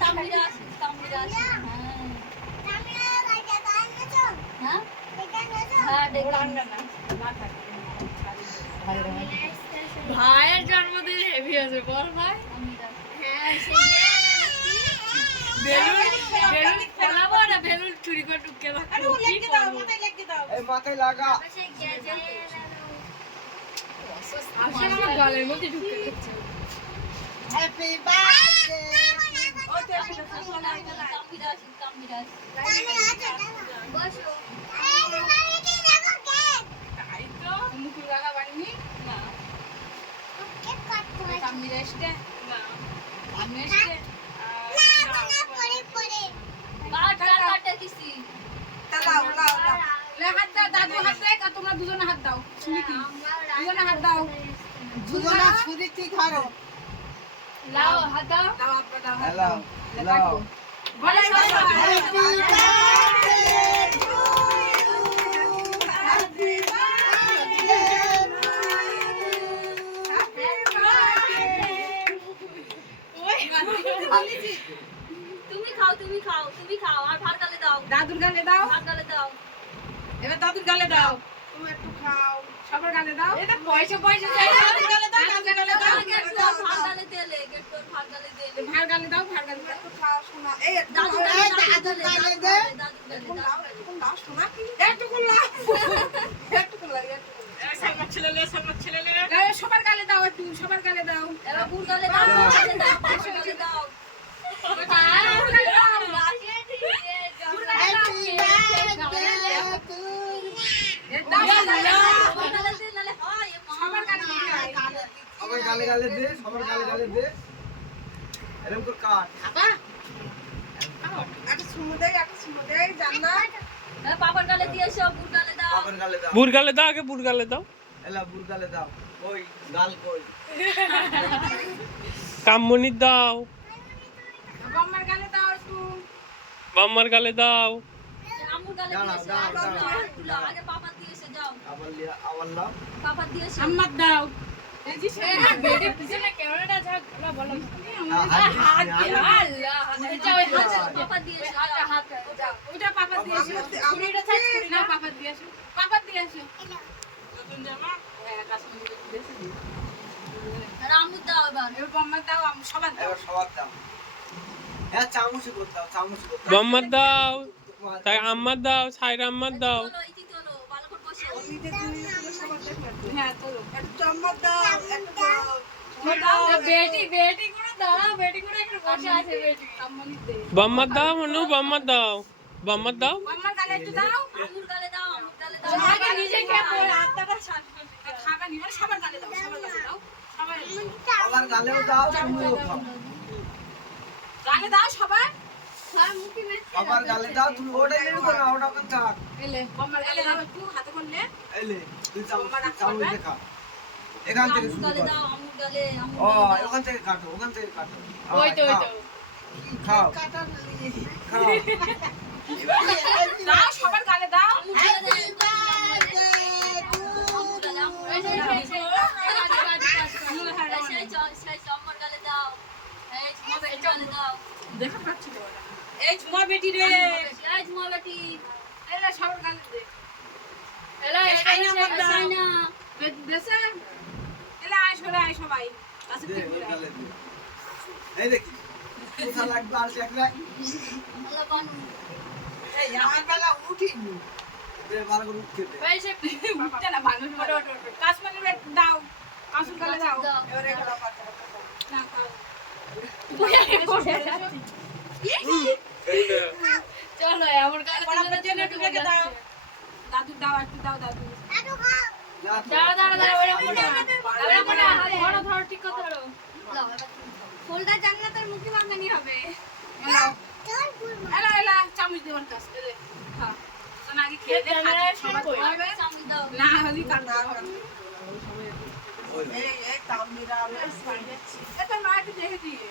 তামিরাস তামিরাস হ্যাঁ হ্যাঁ ডেকে ভাইয়ের জন্মদিন হেভি আছে বল ভাই বেলুন বেলুন ফলাবো না বেলুন চুরি করে ঢুকে মাথায় লাগা আসলে আমার গলের মধ্যে ঢুকে যাচ্ছে হ্যাপি বার্থডে তামিরাস তামিরাস বসো মুকুল লাগা বানিনি না তামিরাসটা না তামিরাসটা কাট কাট দিছি হাত দাও দাদু হাত দেখ আর তোমরা দুজনে হাত দাও সুনীতি দুজনে হাত দাও দুজনা সুদিতি ধরো লাও হাত দাও দাও আপা দাও হ্যালো হ্যালো বলে happy birthday to you happy তুমি খাও তুমি খাও তুমি খাও আর ভাত গালে দাও দাদুর গালে দাও ভাত গালে দাও এবার দাদুর গালে দাও তুমি একটু খাও সবার গালে দাও এটা পয়সা পয়সা চাই দাদুর গালে দাও দাদুর গালে দাও ভাত গালে দিলে গেটর ভাত গালে দিলে ভার গালে দাও ভার গালে দাও একটু খাও শোনা এই দাদু দাদু গালে দে দাদু গালে দাও শোনা একটু কুল্লা একটু কুল্লা সালমাত ছেলে লে সবার গালে দাও একটু সবার গালে দাও এবার গুড় গালে দাও গালে দাও পাশে গালে দাও হ্যাপি বার্থডে টু সবার গালে সবার গালে গালে দে সবার গালে গালে দে এরকম করে কাট একটা সুমো দেই জান্নাত পাপার গালে দিয়েছো গুড় গালে দাও বাবার গালে দাও বুড় গালে দাও আগে বুড় গালে দাও এলা বুড় গালে দাও ওই গাল কই কামমনির দাও গম্মার গালে দাও একটু বাম্মার গালে দাও আমুর গালে দিয়েছো আগে পাপা দিয়েছে যাও আবার লাও পাপা দিয়েছে আম্মার দাও এই যে হ্যাঁ বেডের পিছনে ক্যামেরাটা যা বলো আল্লাহ যাও পাপা দিয়েছে হাত যাও ওইটা পাপা দিয়েছে ছুরিটা ছাড় ছুরি না পাপা দিয়েছে নতুন জামা হ্যাঁ কাশ্মীরি দিয়েছে আর আমুর দাও এবার এবার গম্মার দাও সবার দাও এবার সবার দাও হ্যাঁ চামচে করতে দাও চামচে করতে বাম্মার দাও তাই আম্মার দাও সাইরা আম্মার দাও চলো ইতি চলো ভালো করে বসো হ্যাঁ চলো একটু চম্মচ দাও একটু দাও বেটি করে দাও বেটি করে একটু বসে আছে বেটি আম্মনি দে বাম্মার দাও মনু বাম্মার দাও বাম্মার দাও গম্মার গালে একটু দাও আমুর গালে দাও আমুর গালে দাও আগে নিজে খেয়ে পড়ে হাতটা শ্বাস খাবা নি মানে সবার গালে দাও সবার গালে দাও সবাই সবার গালেও দাও তুমিও খাও গালে দাও সবার সবার গালে দাও তুমি ওটা এনে না ওটা কোন থাক এলে গম্মার গালে দাও একটু হাতে করলে এলে তুই চামচ দে খা এখান থেকে আমুর শুরু গালে কর দাও আমুর গালে আমুর ও গালে ওখান থেকে কাটো ওখান থেকে কাটো ওই তো খাও খাও দাও সবার গালে দাও আমুর গালে আমার গালে দাও এই গালে দাও দেখা পাচ্ছি তো এই ঝুমা বেটি রে এই ঝুমা বেটি এলা সবার গালে দে এলা সাইনা দেশে এলা আয় সবাই কাছে দে ঠিক ওই করে গালে দে এই দেখি কোথা লাগবে আর দেখলে আল্লাহ বানু এই আমার বেলা উঠিনি দে ভালো করে উঠতে দে এই সে উঠতে না মানুষ বড় কাশ্মীরি বেট দাও কাশুর গালে দাও এবারে গলা পাতা না খাও চলো আমার গালে পড়ার জন্য ঢুকে দাও দাদু দাও একটু দাও দাদু দাঁড়া ওরে মোনা ধরো ঠিক কথা ধরো ফুলটা জান্নাতের মুখে বাঙানি হবে এলা চামচ দেওয়ার কাজ এলে হ্যাঁ না আগে খেয়ে দে সবাই খাবে চামচ দাও না হলি কাটা ওই এই তামনিরা আমি এটা মা একটু দেখে দিয়ে